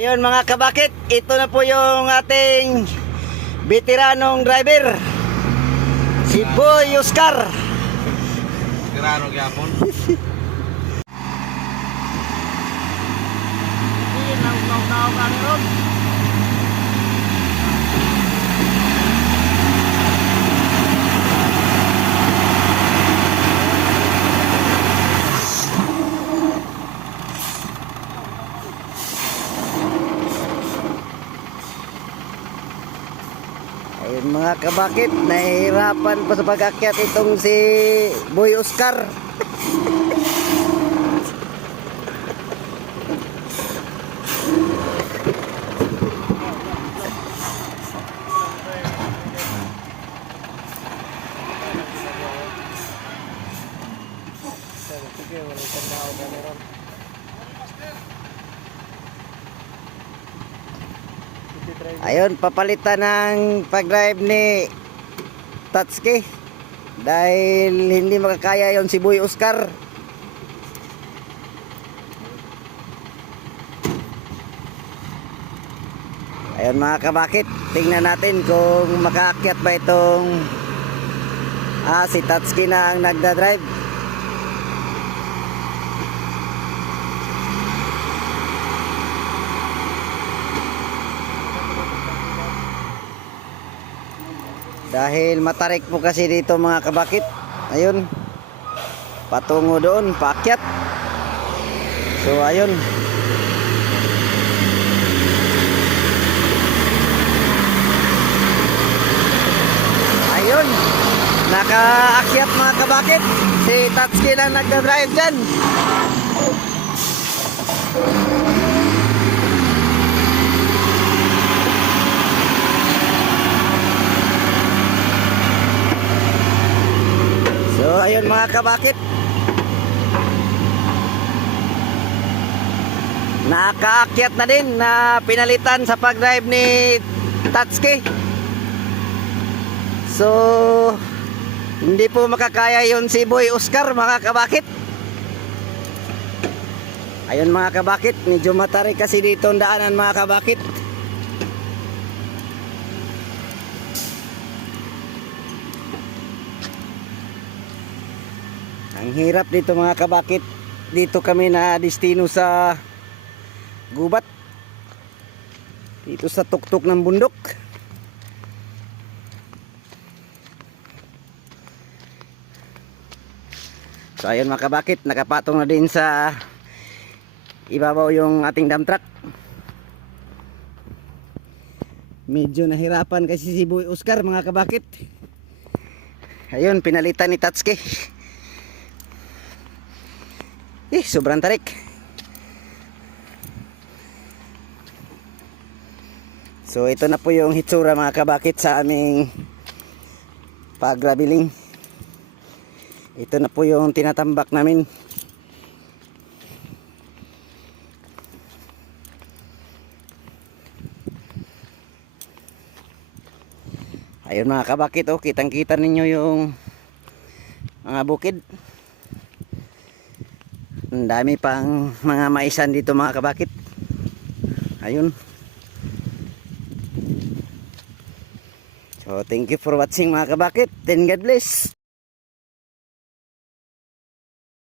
Ayun mga kabakit, ito na po yung ating veteranong driver. Si Boy Oscar. Tirano gyapon. Ayun mga kabakit, nahihirapan pa sa pag-akyat itong si Boy Oscar. Ayun, papalitan ng pag-drive ni Tatsuki. Dahil hindi makakaya yon si Boy Oscar. Ayun mga kabakit, tingnan natin kung makaakyat ba itong ah, si Tatsuki na ang nagda-drive. Dahil matarik po kasi dito mga kabakit. Ayun. Patungo doon, paakyat. So ayun. Ayun. Nakaakyat mga kabakit. Si Tatsuki lang nagda-drive dyan. So ayun mga kabakit. Nakaakyat na din na pinalitan sa pag-drive ni Tatsuki. So hindi po makakaya yon si Boy Oscar mga kabakit. Ayun mga kabakit, medyo matarik kasi dito ang daanan mga kabakit. Ang hirap dito mga kabakit. Dito kami na destino sa gubat. Dito sa tuktok ng bundok. So ayun mga kabakit, nakapatong na din sa ibabaw yung ating dump truck. Medyo nahirapan kasi si Boy Oscar mga kabakit. Ayun, pinalitan ni Tatsuki. Eh, sobrang tarik. So ito na po yung hitsura mga kabakit sa aming pag-graveling. Ito na po yung tinatambak namin. Ayun mga kabakit oh, kitang kita ninyo yung mga bukid. Ang dami pang mga maisan dito mga kabakit. Ayun. So thank you for watching mga kabakit. Then God bless.